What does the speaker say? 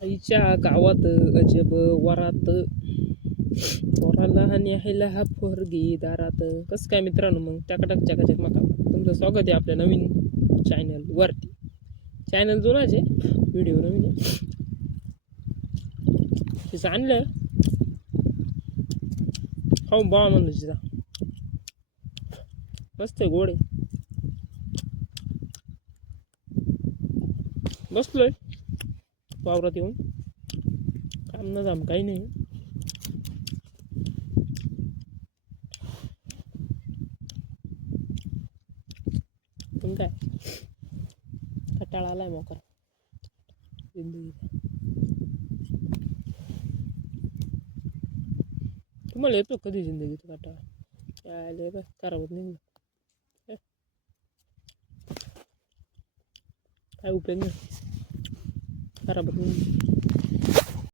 आईच्या गावात अजब वरात पोराला न्यायला हा पोरगी दारात. कसं काय मित्रांनो, मग टाकाटाक चकाचक मका तुमचं स्वागत आहे आपल्या नवीन चॅनलवरती. चॅनल जुनाच आहे, व्हिडिओ नवीन आहे. तिचं आणलं खाऊन बा म्हणलं तिचा मस्त आहे, गोड आहे. बसलोय वावरात येऊन, काम ना जाम काही नाही. पण काय कटाळा आलाय मोकार जिंदगीचा. तुम्हाला येतो कधी जिंदगीचा कटाळा? यायला बस खराबच नाही, काय उपयोग नाही, खराबच नाही.